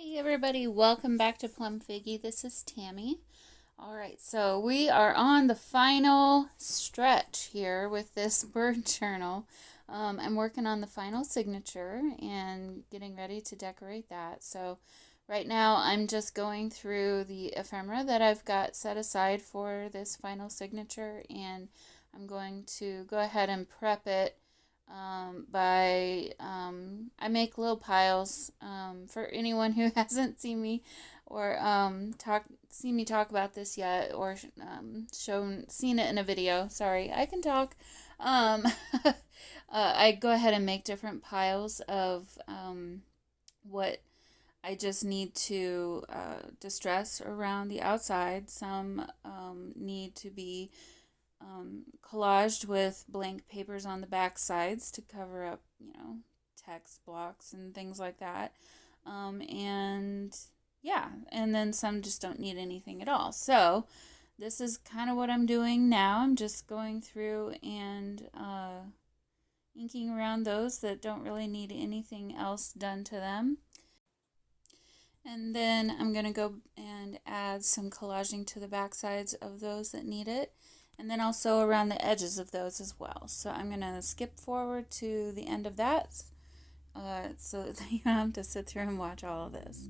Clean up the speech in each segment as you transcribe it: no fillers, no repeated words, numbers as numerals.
Hey everybody, welcome back to Plum Figgy. This is Tammy. Alright, so we are on the final stretch here with this bird journal. I'm working on the final signature and getting ready to decorate that. So right now I'm just going through the ephemera that I've got set aside for this final signature, and I'm going to go ahead and prep it I make little piles for anyone who hasn't seen me or seen me talk about this yet, or seen it in a video. Sorry, I can talk. Um, I go ahead and make different piles of what I just need to distress around the outside. Some need to be collaged with blank papers on the back sides to cover up, text blocks and things like that. And yeah, and then some just don't need anything at all. So this is kind of what I'm doing now. I'm just going through and inking around those that don't really need anything else done to them. And then I'm going to go and add some collaging to the back sides of those that need it, and then also around the edges of those as well. So I'm going to skip forward to the end of that so that you don't have to sit through and watch all of this.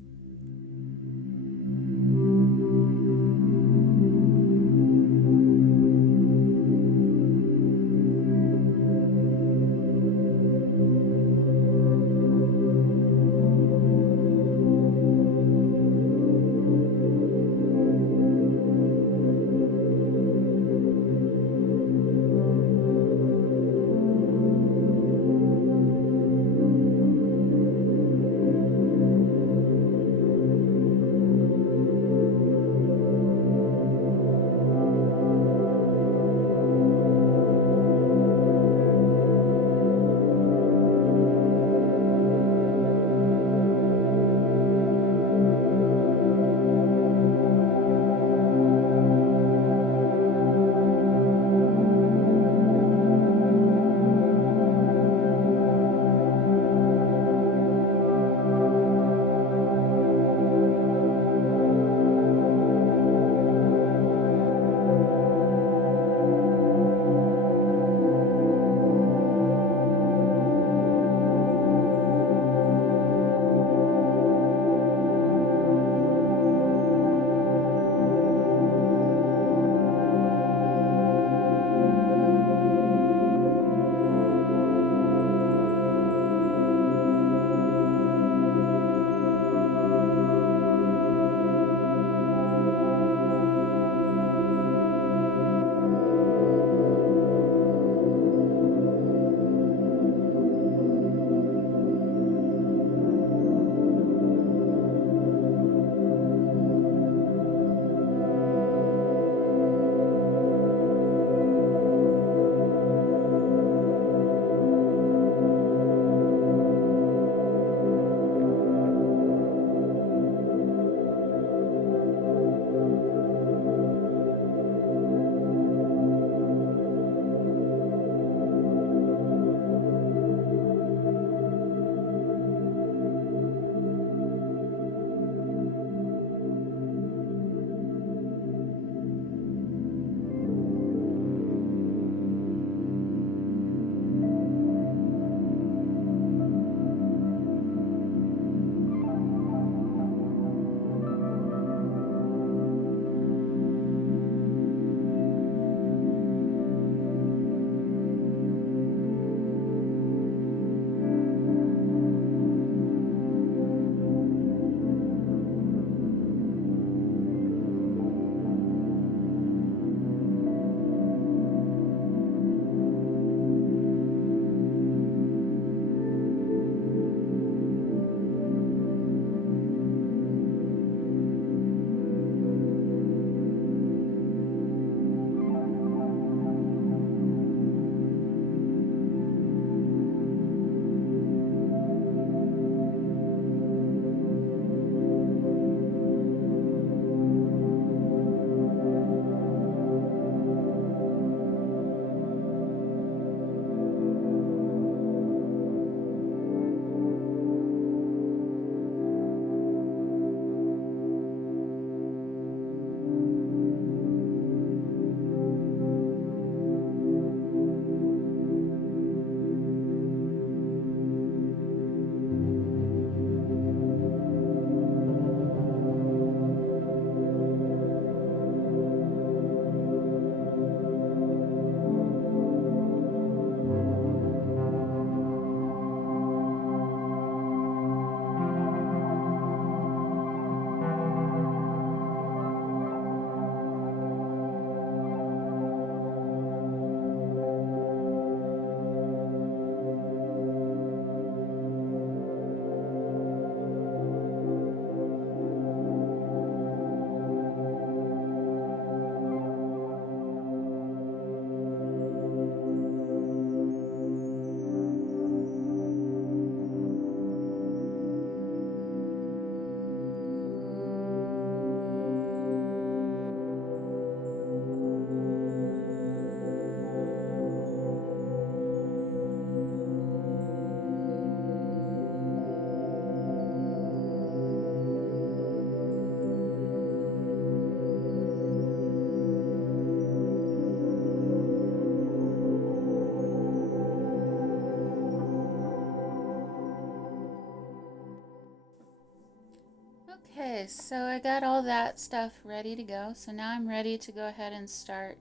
Okay, so I got all that stuff ready to go. So now I'm ready to go ahead and start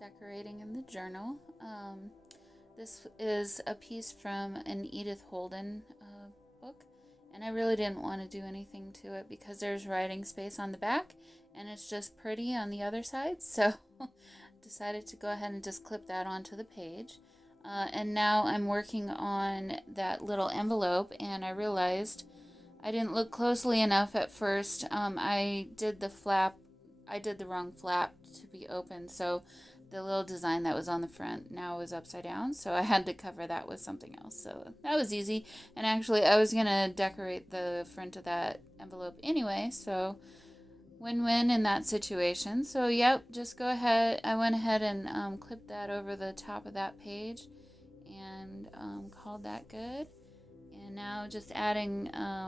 decorating in the journal. This is a piece from an Edith Holden book, and I really didn't want to do anything to it because there's writing space on the back and it's just pretty on the other side. So decided to go ahead and just clip that onto the page. And now I'm working on that little envelope, and I realized I didn't look closely enough at first. I did the wrong flap to be open, so the little design that was on the front now is upside down, so I had to cover that with something else. So that was easy, and actually I was gonna decorate the front of that envelope anyway, so win-win in that situation. So yep, just go ahead. I went ahead and clipped that over the top of that page and called that good. And now just adding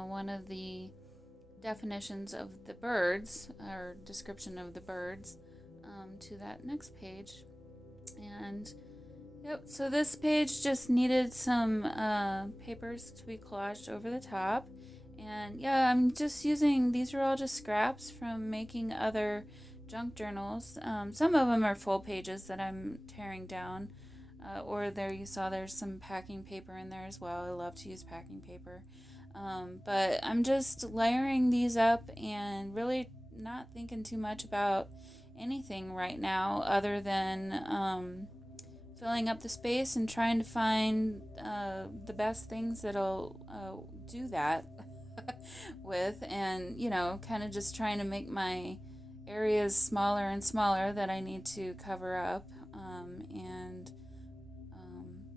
one of the definitions of the birds, or description of the birds, to that next page. And yep, so this page just needed some papers to be collaged over the top. And yeah, I'm just using, these are all just scraps from making other junk journals. Some of them are full pages that I'm tearing down. Or there you saw there's some packing paper in there as well. I love to use packing paper. But I'm just layering these up and really not thinking too much about anything right now other than filling up the space and trying to find the best things that'll do that with, and kind of just trying to make my areas smaller and smaller that I need to cover up, and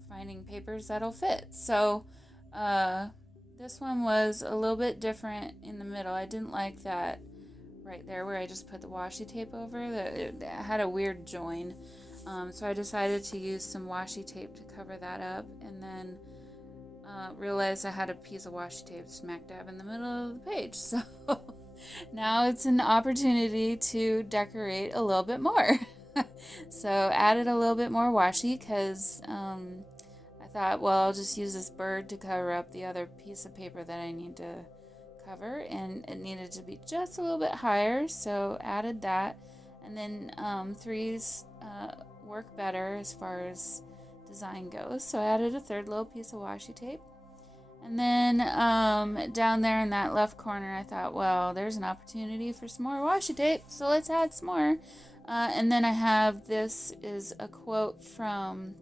finding papers that'll fit. So this one was a little bit different in the middle. I didn't like that right there where I just put the washi tape over. It had a weird join. So I decided to use some washi tape to cover that up, and then realized I had a piece of washi tape smack dab in the middle of the page. So now it's an opportunity to decorate a little bit more. So added a little bit more washi because I thought, well, I'll just use this bird to cover up the other piece of paper that I need to cover, and it needed to be just a little bit higher, so added that. And then threes work better as far as design goes, so I added a third little piece of washi tape. And then down there in that left corner, I thought, well, there's an opportunity for some more washi tape, so let's add some more. And then I have, this is a quote from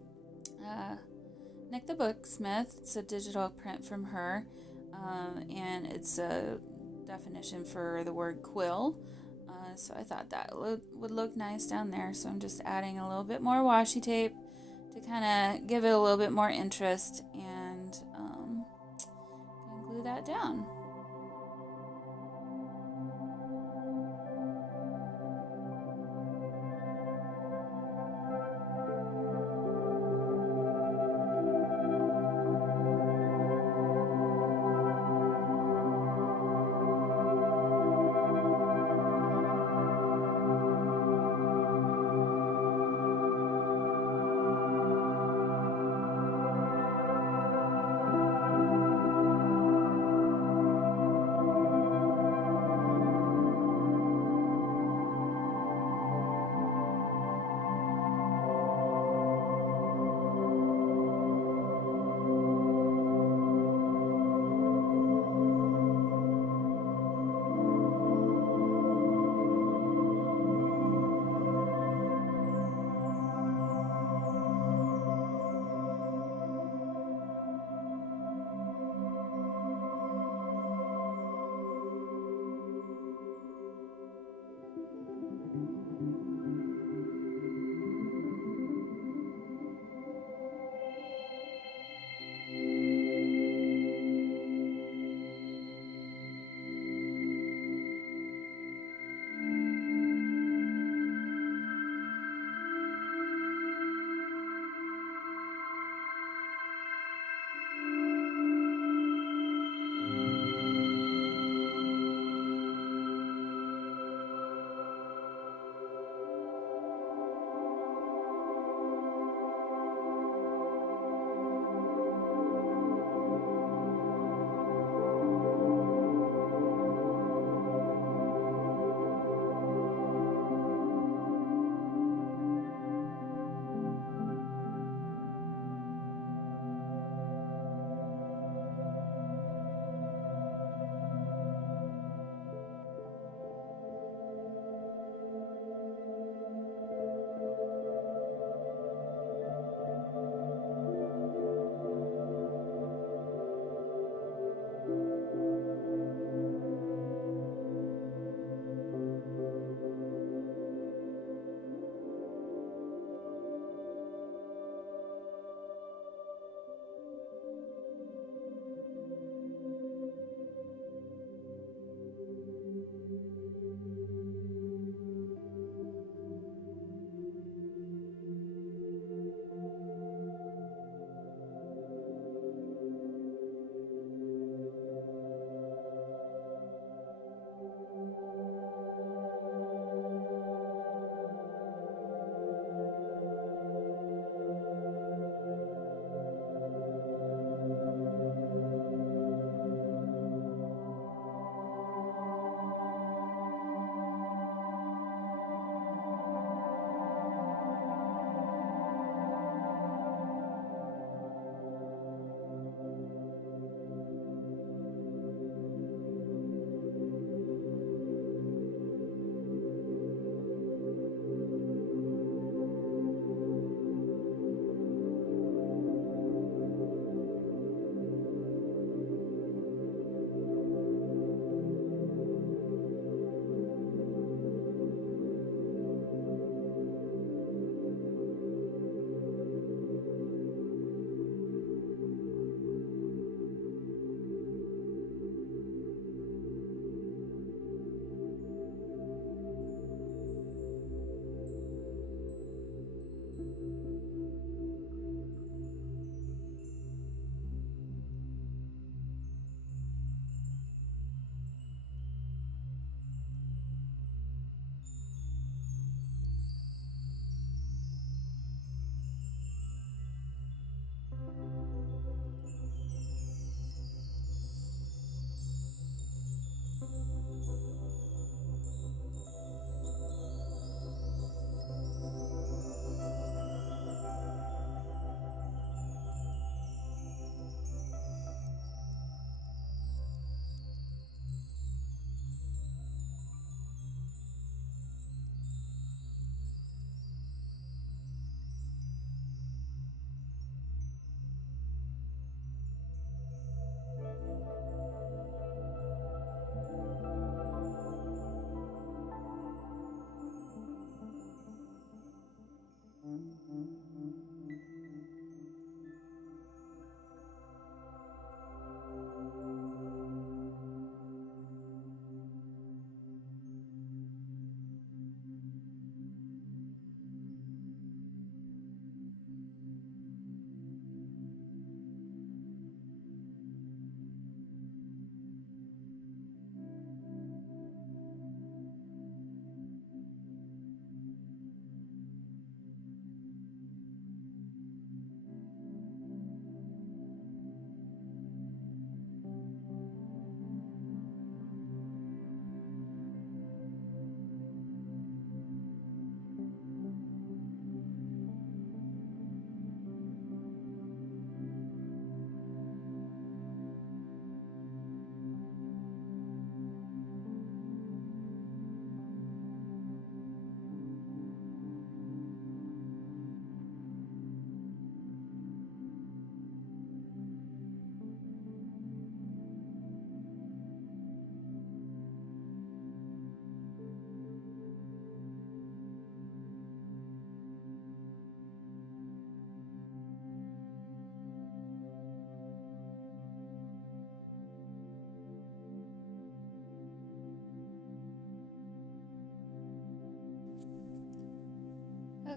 Nick the Booksmith. It's a digital print from her, and it's a definition for the word quill. So I thought that would look nice down there, so I'm just adding a little bit more washi tape to kind of give it a little bit more interest, and glue that down.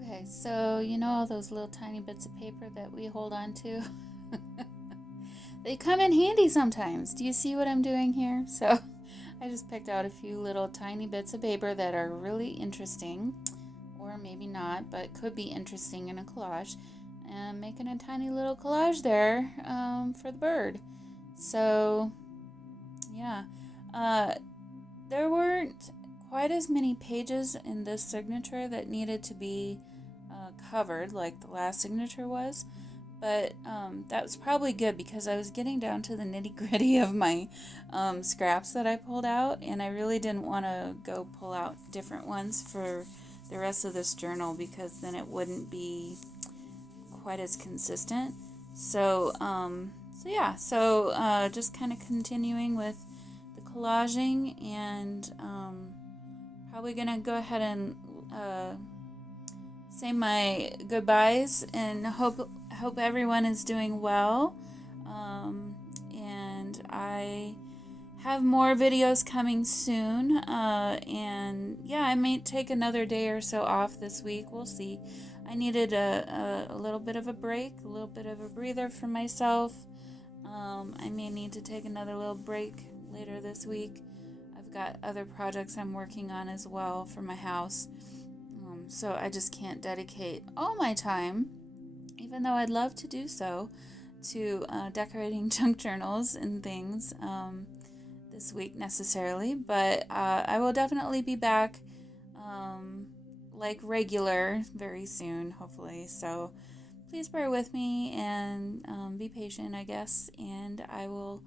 Okay, so you know all those little tiny bits of paper that we hold on to? They come in handy sometimes. Do you see what I'm doing here? So I just picked out a few little tiny bits of paper that are really interesting, or maybe not, but could be interesting in a collage, and making a tiny little collage there for the bird. So yeah, uh, there weren't quite as many pages in this signature that needed to be covered like the last signature was, but that was probably good because I was getting down to the nitty gritty of my scraps that I pulled out, and I really didn't want to go pull out different ones for the rest of this journal because then it wouldn't be quite as consistent. So just kind of continuing with the collaging, and probably gonna go ahead and say my goodbyes and hope everyone is doing well. And I have more videos coming soon. And yeah, I may take another day or so off this week. We'll see. I needed a little bit of a break, a little bit of a breather for myself. I may need to take another little break later this week. I've got other projects I'm working on as well for my house. So I just can't dedicate all my time, even though I'd love to do so, to decorating junk journals and things this week necessarily. But I will definitely be back like regular very soon, hopefully. So please bear with me and be patient, I guess. And I will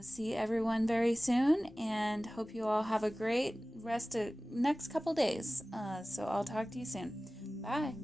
see everyone very soon, and hope you all have a great rest of next couple days. So I'll talk to you soon. Bye.